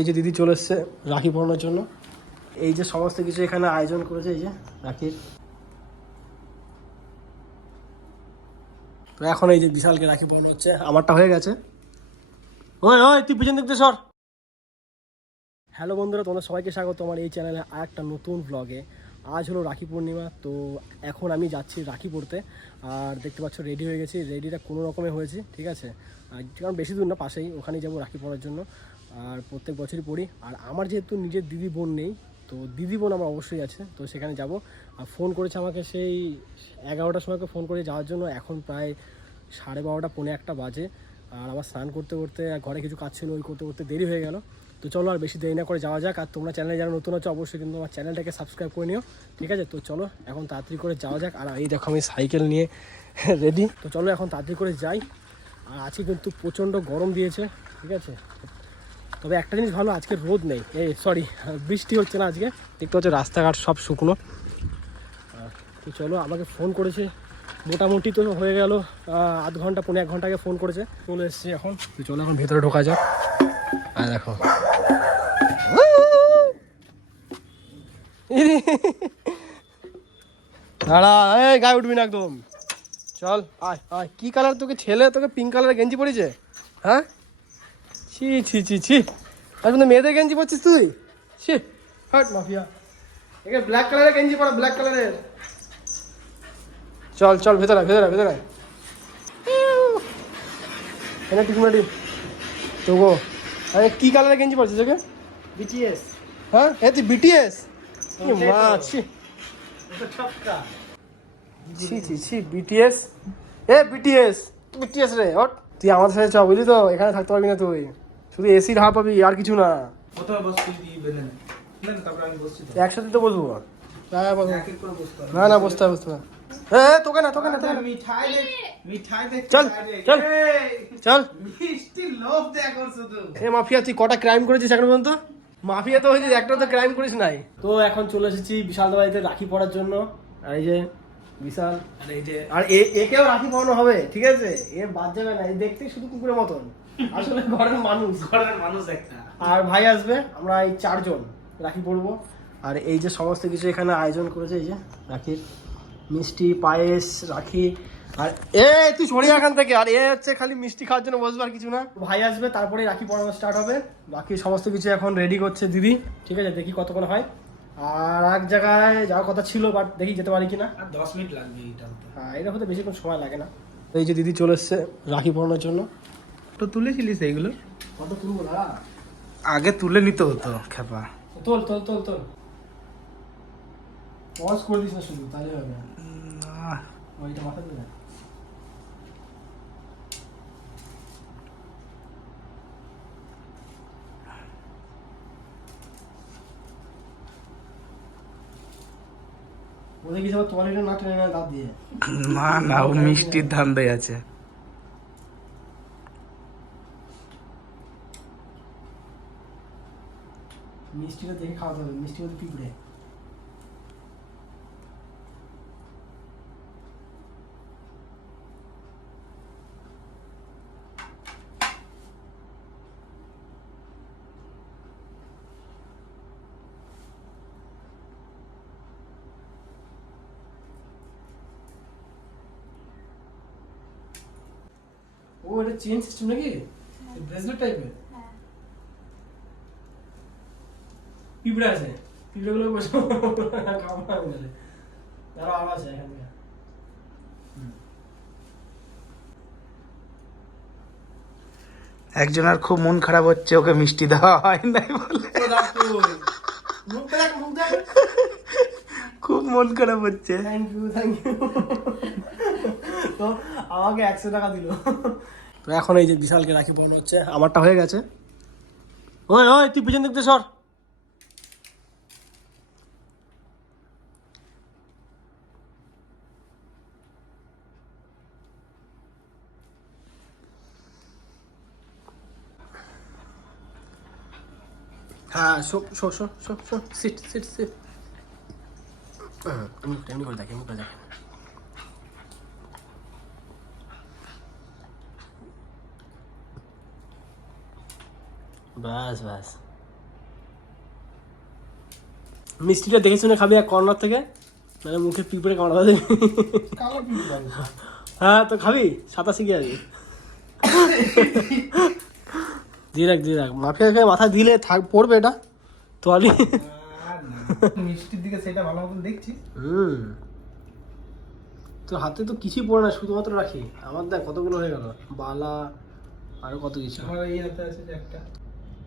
এই যে দিদি চলে এসছে রাখি পরানোর জন্য। এই যে সমস্ত কিছু এখানে আয়োজন করেছে, এই যে রাখির। তো এখন এই যে বিশালকে রাখি পরানো হচ্ছে, আমারটা হয়ে গেছে। ওই ওই তুই পিছন দিকতে সর। হ্যালো বন্ধুরা, তোমাদের সবাইকে স্বাগত আমার এই চ্যানেলে আর একটা নতুন ব্লগে। আজ হলো রাখি পূর্ণিমা, তো এখন আমি যাচ্ছি রাখি পরতে। আর দেখতে পাচ্ছ রেডি হয়ে গেছি, রেডিটা কোনো রকমে হয়েছে, ঠিক আছে। কারণ বেশি দূর না, পাশেই, ওখানেই যাবো রাখি পরার জন্য। আর প্রত্যেক বছরই পড়ি। আর আমার যেহেতু নিজের দিদি বোন নেই, তো দিদি বোন আমার অবশ্যই আছে, তো সেখানে যাব। আর ফোন করেছে আমাকে সেই 11টার সময়কে ফোন করে যাওয়ার জন্য। এখন প্রায় 12:30 পৌনে 1টা বাজে। আর আমার স্নান করতে করতে ঘরে কিছু কাজ ছিল, ওই করতে করতে দেরি হয়ে গেল। তো চলো আর বেশি দেরি না করে যাওয়া যাক। আর তোমরা চ্যানেলে যারা নতুন আছো অবশ্যই কিন্তু আমার চ্যানেলটাকে সাবস্ক্রাইব করে নিও, ঠিক আছে। তো চলো এখন তাড়াতাড়ি করে যাওয়া যাক। আর এই দেখো আমি সাইকেল নিয়ে রেডি। তো চলো এখন তাড়াতাড়ি করে যাই। আর আজকে কিন্তু প্রচণ্ড গরম দিয়েছে, ঠিক আছে। তবে একটা জিনিস ভালো, আজকে রোদ নেই, সরি বৃষ্টি হচ্ছে না আজকে। দেখতে হচ্ছে রাস্তাঘাট সব শুকনো। তো চলো, আমাকে ফোন করেছে মোটামুটি তো হয়ে গেল আধ ঘন্টা পৌনে 1 ঘন্টা আগে ফোন করেছে, চলে এসেছি এখন। তো চলো এখন ভেতরে ঢোকা যাক। আর দেখো দাঁড়া, এই গায়ে উঠবি না একদম। চল আয় আয়। কি কালার তোকে ছেলে, তোকে পিঙ্ক কালারের গেঞ্জি পরেছে? হ্যাঁ, ছি ছি ছি ছি। আর কিন্তু মেয়েদের গেঞ্জি পরছিস তুই? ছি, হাট মাফিয়া। একে ব্ল্যাক কালারের গেঞ্জি পরা, ব্ল্যাক কালারের। চল চল ভেতরে ভেতরে ভেতরে। এনে টিকমাটি তো গো। আরে কি কালারের গেঞ্জি পরছিস ওকে? বিটিএস। হ্যাঁ, এ তুই বিটিএস? মা ছি ছি ছি ছি, বিটিএস। এ বিটিএস, বিটিএস রে হট। তুই আমাদের সাথে চ, বুঝলি তো, এখানে থাকতে পারবি না তুই। শুধু এসির হাওয়া পাবি, আর কিছু না। কত বসতে দিয়ে বেলেন না, তারপর আমি বসছি তো। একসাথে তো বসবো। এক এক করে বসতে হবে। না না, বসতে হবে বসতে হবে। তোকে না তোকে না তোকে না। মিঠাই দে, মিঠাই দে। চল চল চল। মিষ্টি লোভ দেয়া করছো তো। এ মাফিয়া, তুই কটা ক্রাইম করেছিস এখন পর্যন্ত? মাফিয়া তো হয়েছিস, একটা তো ক্রাইম করিস নাই। তো এখন চলে এসেছি বিশাল বাড়িতে রাখি পরার জন্য। আর এই যে বিশাল, আর এই যে, আর একেও রাখি পরানো হবে, ঠিক আছে। এ বাদ যাবে না, এই দেখতে শুধু কুকুরের মতন, আসলে ঘরের মানুষ। ঘরের মানুষ একটা। আর ভাই আসবে, আমরা এই 4 জন রাখি পরবো। আর এই যে সমস্ত কিছু এখানে আয়োজন করেছে, এই যে রাখির মিষ্টি পায়েস রাখি। আর তুই সরে এখান থেকে। আর হচ্ছে খালি মিষ্টি খাওয়ার জন্য বসবার, কিছু না। ভাই আসবে, তারপরে রাখি পরানো স্টার্ট হবে। বাকি সমস্ত কিছু এখন রেডি করছে দিদি, ঠিক আছে। দেখি কতক্ষণ হয়। আর এক জায়গায় যাওয়ার কথা ছিল, বাট দেখি যেতে পারি কিনা। আর 10 মিনিট লাগবে এটা। হ্যাঁ, এটা হতে বেশিক্ষণ সময় লাগে না। এই যে দিদি চলে এসছে রাখি পরানোর জন্য। তো তুলেছিলিস এইগুলো? কত তুলবো দাঁড়া। আগে তুলে নিতে হতো খেপা। তোল তোল তোল তোল। পজ করে দিস না শুধু, তাহলে হবে। ওইটা মাথা দিয়ে ওদের কিছু আবার তোয়ালিটা না টেনে না দাঁত দিয়ে। না না, ও মিষ্টির ধান্দায় আছে। মিষ্টিটা দেখে খাওয়াতে হবে, মিষ্টি মধ্যে পিঁপড়ে। ও, এটা চেইন সিস্টেম নাকি? ব্রেসলেট টাইপের? পিঁপড়ে আছে, পিঁপড়েগুলো বসে খাওয়া হবে। তারা আওয়াজ আছে এখান থেকে। একজনের খুব মন খারাপ হচ্ছে, ওকে মিষ্টি দেওয়া হয় নাই বলে। খুব মন খারাপ হচ্ছে। Thank you thank you. তো আমাকে 100 টাকা দিল। তো এখন এই যে বিশালকে রাখি পরানো হচ্ছে, আমারটা হয়ে গেছে। ওই ওই তুই পিছন দিকতে সর। হ্যাঁ, শো শো শো শো শো, সিট সিট সিট। এমনি করে দেখে, এমনি করে দেখে। বাস বাস। মিষ্টিটা দেখে শুনে খাবি এক কর্নার থেকে, নাহলে মুখে পিঁপড়ে কামড়া দেবে। কালো পিঁপড়ে পাবো। হ্যাঁ তো খাবি, সাঁতার শিখে যাবি। দিয়ে রাখ মাফিয়া খেয়ে মাথায় দিলে থাক পড়বে এটা তো আলি। আর না, মিষ্টির দিকে সেটা ভালো মতন দেখছি। তো হাতে তো কিছুই পড়ে না, শুধুমাত্র রাখি। আমার দেখ কতগুলো হয়ে গেল, বালা আরো কত কিছু। আমার এই হাতে আছে যে একটা।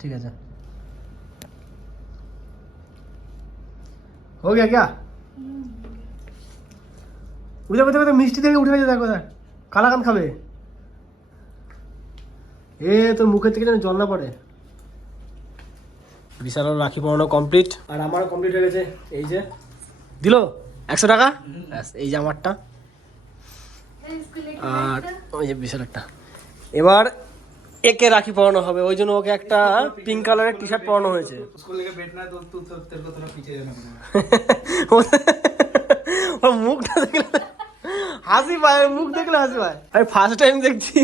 ঠিক আছে, हो गया क्या? উঠে কোথায় মিষ্টি থেকে উঠে গেছে, দেখো দেখ কালাকান খাবে। এ তোর মুখের থেকে যেন জল না পড়ে। বিশাল রাখি পরানো কমপ্লিট, আর আমারও কমপ্লিট হয়ে গেছে। এই যে দিল 100 টাকা, ব্যাস এই যে আমারটা। আর ওই যে বিশাল একটা। এবার একে রাখি পরানো হবে, ওই জন্য ওকে একটা পিঙ্ক কালারের টি শার্ট পরানো হয়েছে। उसको लेके बैठना है तो तू तेरे को थोड़ा पीछे जाना पड़ेगा। ওর মুখটা দেখলে হাসি পায়, মুখ দেখলে হাসি পায়। আমি ফার্স্ট টাইম দেখছি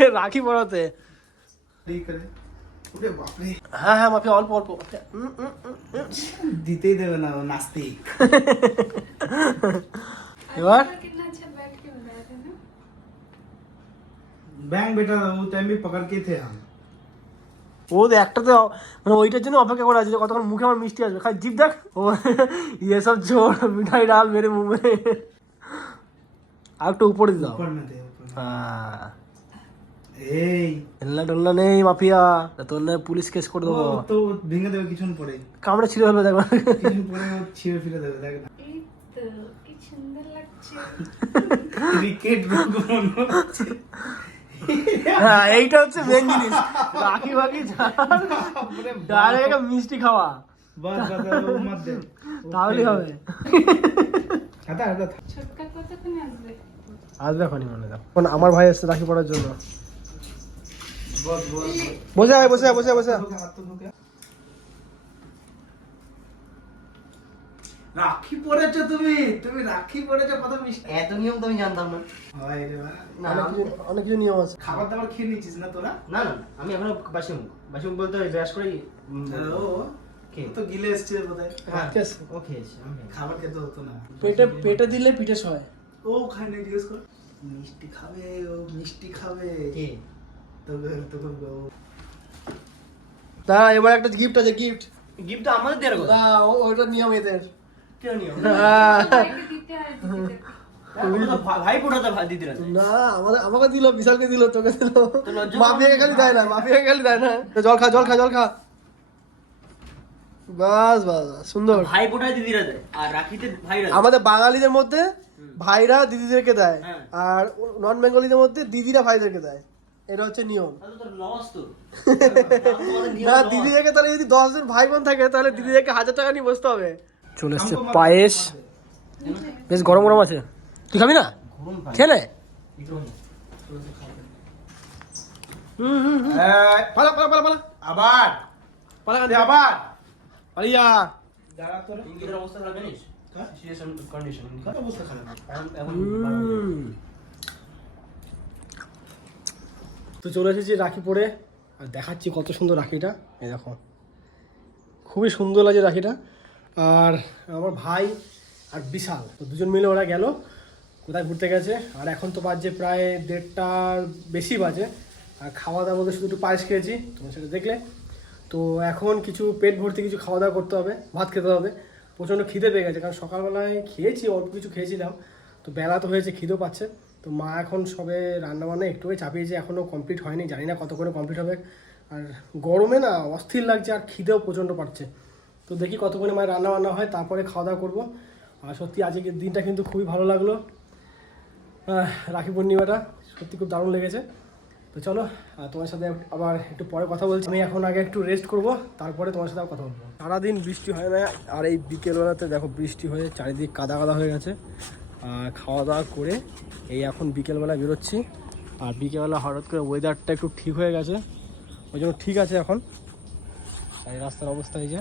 এ রাখি পরাতে। ठीक है। ওরে বাপ রে, হ্যাঁ মাফি অল্প অল্প। দিতেই দেবে না ও নাস্তিক। এবার कितना अच्छा बैठ के बनाया था ना। बैंक बेटा वो टाइम भी पकड़ के थे हम। ও একটাতে মানে ওইটার জন্য অপেক্ষা করে আছে যে কতক্ষণ মুখে আমার মিষ্টি আসবে। খালি জিভ দেখ ও ইয়ে সব ঝোল মিঠাই ডাল মেরে মুখে। আর একটু উপরে দাও। ऊपर में थे ऊपर में। হ্যাঁ এই হেলনা টোলনা নেই মাফিয়া, তোর না পুলিশ কেস করে দেবো। ও তো ভেঙে দেবে কিছুক্ষণ পরে, কামড়ে ছিঁড়ে ফেলবে দেখো। কিছুক্ষণ পরে ও ছিঁড়ে ফিরে দেবে, দেখ না। এই তো কি সুন্দর লাগছে। ক্রিকেট মনে হচ্ছে। হ্যাঁ এইটা হচ্ছে মেন জিনিস, রাখি ফাকি ডাইরেক্ট মিষ্টি খাওয়া, বাস বাস ও মত দে তাহলেই হবে। আদা আদা ছোটকা কতক্ষণ আসবে? আসবে এখনই মনে দাও। এখন আমার ভাই এসছে রাখি পড়ার জন্য। বস বস বসে আয় বসে আয় বসে আয় বসে আয়। রাখি পড়েছো তুমি, তুমি রাখি পড়েছো, কত মিষ্টি। এত নিয়ম তো আমি জানতাম না। হয় রে ভাই, না অনেক কিছু নিয়ম আছে। খাবার দাবার খেয়ে নিচ্ছিস না তোরা? না না আমি এখনো বাসি মুখ বলতে ব্রাশ করেই ও কে? ও তো গিলে এসছে বোধহয়। হ্যাঁ ঠিক আছে। ও খেয়েছি আমি খাইনি। খাবার খেতে হতো না। পেটে পেটে দিলে পিঠে সয়। ও খায় না, জিজ্ঞেস কর। মিষ্টি খাবে, ও মিষ্টি খাবে। কে? তবে তোকে তা এবার একটা গিফট আছে, গিফট। গিফট তো আমাদের দেওয়ার কথা। না ওইটা নিয়ম এদের। কেউ নিয়ম ভাইকে দিতে হয় দিতে। ভাই ফোটাতে ভাই দিদিরা না আমাকে দিল, বিশালকে দিল, তোকে দিল। তো লজ্জা মাফিয়াকে খালি দেয় না, মাফিয়াকে খালি দেয় না। তো জল খা জল খা জল খা। বাস বাস বাস, সুন্দর। ভাই ফোটায় দিদিরা দেয় আর রাখিতে ভাইরা দেয়। আমাদের বাঙালিদের মধ্যে ভাইরা দিদিদেরকে দেয়, হ্যাঁ। আর নন বেঙ্গলিদের মধ্যে দিদিরা ভাইদেরকে দেয়। এটা হচ্ছে নিয়ম। তাহলে তোর লস তো। না দিদিদেরকে তাহলে যদি 10 জন ভাই বোন থাকে তাহলে দিদিদেরকে 1000 টাকা নিয়ে বসতে হবে। চলে এসছে পায়েস, বেশ গরম গরম আছে। তুই খাবি না? খেলে পালা পালা পালা পালা আবার পালা আবার পালিয়া। যারা তোর ইংরেজের অবস্থা খারাপ জানিস? সিচুয়েশন কন্ডিশন কত অবস্থা খারাপ। এখন তো চলে এসেছি রাখি পরে, আর দেখাচ্ছি কত সুন্দর রাখিটা। এই দেখো খুবই সুন্দর লাগে রাখিটা। আর আমার ভাই আর বিশাল তো দুজন মিলে ওরা গেল কোথায় ঘুরতে গেছে। আর এখন তো বাজছে প্রায় 1:30টার বেশি বাজে। আর খাওয়া দাওয়া বলতে শুধু একটু পায়েস খেয়েছি, তোমার সেটা দেখলে। তো এখন কিছু পেট ভর্তি কিছু খাওয়া দাওয়া করতে হবে, ভাত খেতে হবে। প্রচণ্ড খিদে পেয়ে গেছে, কারণ সকালবেলায় খেয়েছি, অল্প কিছু খেয়েছিলাম। তো বেলা তো হয়েছে, খিদেও পাচ্ছে। তো মা এখন সবে রান্নাবান্না একটুই চাপিয়েছে, এখনও কমপ্লিট হয়নি, জানি না কত করে কমপ্লিট হবে। আর গরমে না অস্থির লাগছে, আর খিদেও প্রচণ্ড পাচ্ছে। তো দেখি কতক্ষণে মায়ের রান্নাবান্না হয়, তারপরে খাওয়া দাওয়া করবো। আর সত্যি আজকের দিনটা কিন্তু খুবই ভালো লাগলো। রাখি পূর্ণিমাটা সত্যি খুব দারুণ লেগেছে। তো চলো তোমার সাথে আবার একটু পরে কথা বলছি। আমি এখন আগে একটু রেস্ট করব, তারপরে তোমার সাথে কথা বলবো। সারাদিন বৃষ্টি হয় না, আর এই বিকেলবেলাতে দেখো বৃষ্টি হয়ে চারিদিক কাদা কাদা হয়ে গেছে। খাওয়া দাওয়া করে এই এখন বিকেলবেলা বেরোচ্ছি। আর বিকেলবেলা হঠাৎ করে ওয়েদারটা একটু ঠিক হয়ে গেছে, ওই জন্য ঠিক আছে এখন। আর এই রাস্তার অবস্থা এই যে।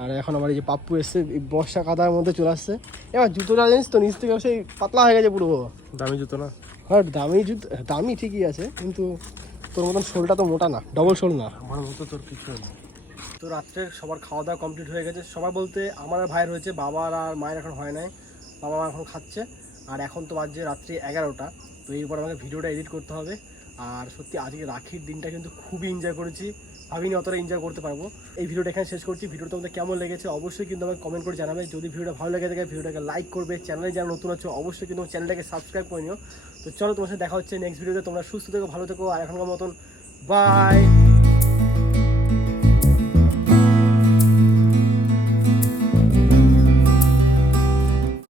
আর এখন আমার এই যে পাপ্পু এসছে, এই বর্ষা কাদার মধ্যে চলে আসছে। এবার জুতোটা জানিস তো নিচ থেকে সেই পাতলা হয়ে গেছে পুরো। দামি জুতো না? হ্যাঁ দামি জুতো, দামি ঠিকই আছে, কিন্তু তোর মতন শোলটা তো মোটা না, ডবল শোল না। আমার মতো তোর কিছু তো রাত্রে সবার খাওয়া দাওয়া কমপ্লিট হয়ে গেছে, সবাই বলতে আমার আর ভাইয়ের হয়েছে, বাবার আর মায়ের এখন হয় নাই, বাবা মা এখন খাচ্ছে। আর এখন তো বাজছে রাত্রি 11টা। তো এরপর আমাকে ভিডিওটা এডিট করতে হবে। আর সত্যি আজকে রাখির দিনটা কিন্তু খুবই এনজয় করেছি, ভাবিনি অতটা এনজয় করতে পারবো। এই ভিডিওটা এখানে শেষ করছি। ভিডিওটা তোমাদের কেমন লেগেছে অবশ্যই কিন্তু আমাকে কমেন্ট করে জানাবে। যদি ভিডিওটা ভালো লেগে থাকে ভিডিওটাকে লাইক করবে, চ্যানেলে যারা নতুন আছো অবশ্যই কিন্তু চ্যানেলটাকে সাবস্ক্রাইব করে নিও। তো চলো তোমার সাথে দেখা হচ্ছে নেক্সট ভিডিওতে। তোমরা সুস্থ থেকো, ভালো থেকো, আর এখনকার মতন বাই।